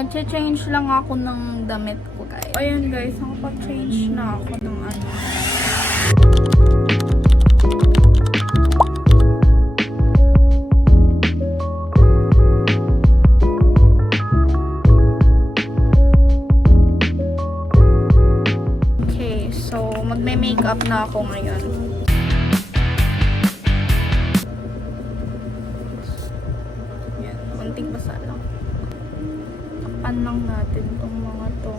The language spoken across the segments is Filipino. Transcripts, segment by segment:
Mag-change lang ako ng damit ko, guys. Ayan, guys. Nakapag-change na ako ng ano. Okay, so magme-makeup na ako ngayon. Yan, konting basa lang. Takpan lang natin tong mga to.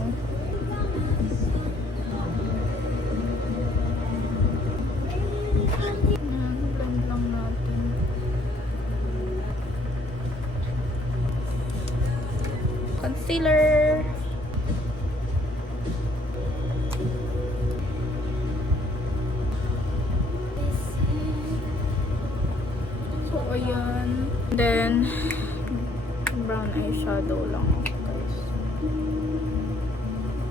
Yan, blend lang natin. Concealer. So, ayan. Then, brown eyeshadow lang ako, guys.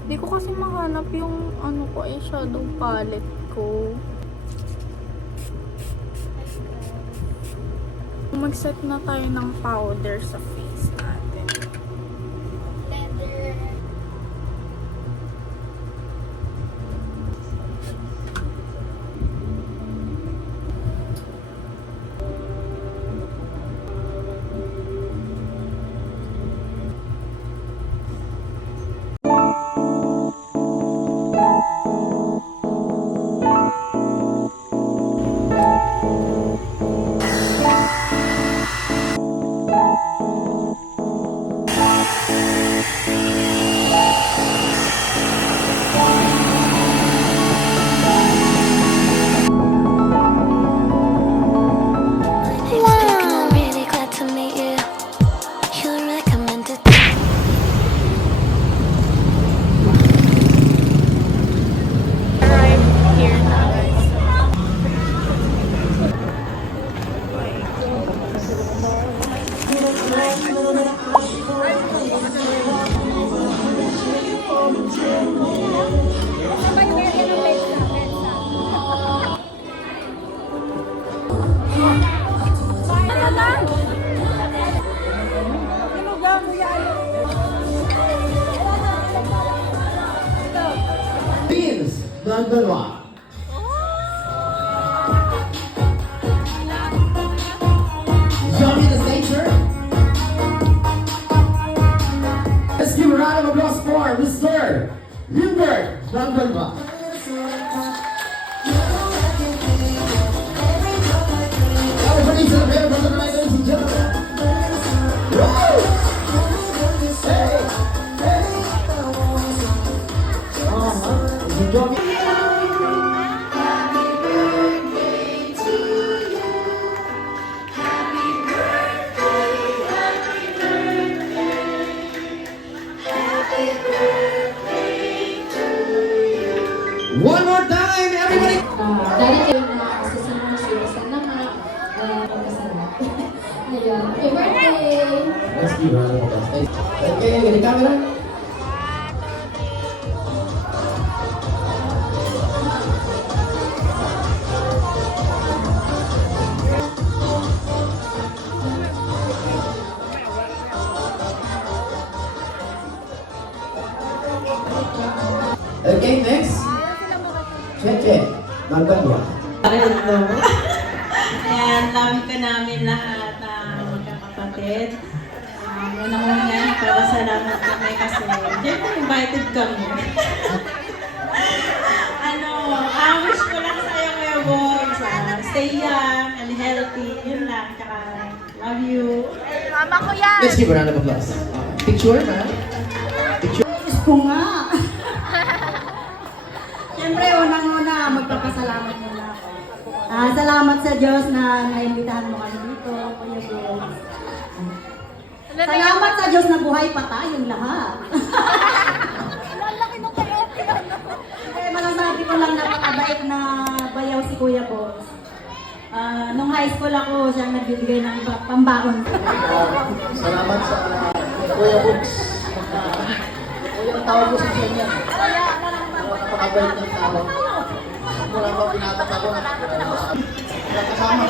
Hindi ko kasi mahanap yung ano ko, eyeshadow palette ko. Mag-set na tayo ng powder sa face natin. Dalawa. Johnny the Nature. Let's give a round of applause for Mr. Lindbergh. Dalawa. Everybody celebrate for the night, ladies and gentlemen. Woo! Hey! Hey! Johnny. One more time, everybody! Dahil kayo na sa sinong sana magkasarap. Ayun. Happy birthday! Let's give her a round of applause. Okay, get the camera. Okay, next. Cheche, Magdalwa. Ayan, love ka namin lahat, magkakapatid. Unang-una, salamat kami kasi siyempre invited kami. Wish ko lang sa'yo, Kuya Bogs. Stay young and healthy. Yun lang. Tsaka, love you. Mama ko yan! Let's give her a round of applause. Picture, ha? Picture. Ko nga. Siyempre, unang-una, magpapasalamat muna ako. Salamat sa Diyos na naimbitahan mo kami dito, Kuya Bogs. Salamat sa Diyos na buhay pa tayong lahat. Lalaki nung kayo. Masasabi ko lang napakabait na bayaw si Kuya Bogs. Nung high school ako, siya nagbibigay ng pambaon. Salamat sa Kuya Books. Kuya, ang tawag ko sa kanya. Napakabait ng tao. Wala pa pinatak ako. Kasama.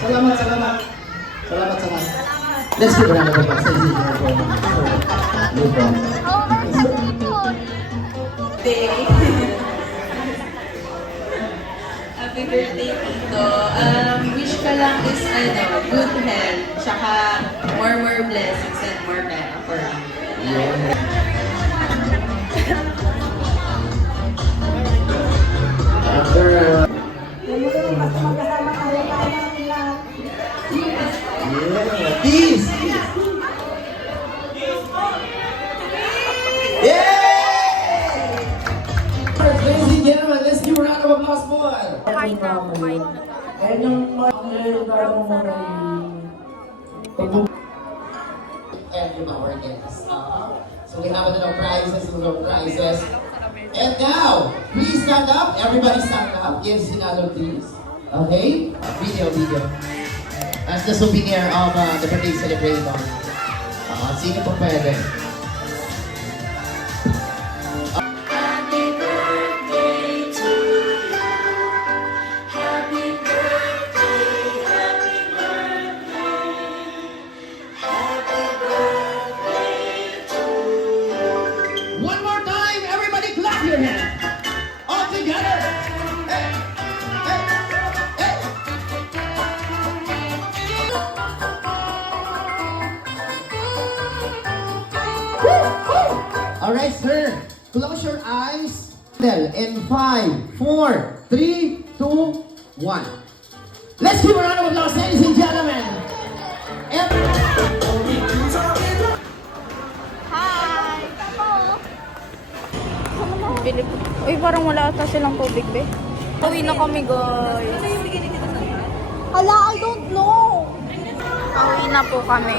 Salamat. Salamat. Let's give a round of applause sa engineer po. Dito. Happy birthday, Tito. Wish ka lang is, good health, tsaka more blessings and more pera for you. After, peace! Yay! Ladies and gentlemen, let's give a round of applause for Kain na ako, kain na. and yung and give our guests. So we have a little prizes. And now, please stand up. Everybody stand up. Give Sinalo, please. Okay? Video. As the souvenir of the birthday celebration. Sino po pwede? One more time, everybody clap your hands. All together. Hey, hey, hey. All right, sir. Close your eyes. In 5, 4, 3, 2, 1. Let's give a round of applause, ladies and gentlemen. Hi! Bili ko. Uy, parang wala ata silang tubig, be. Uwi na kami, guys. Hala, I don't know. Uwi na po kami.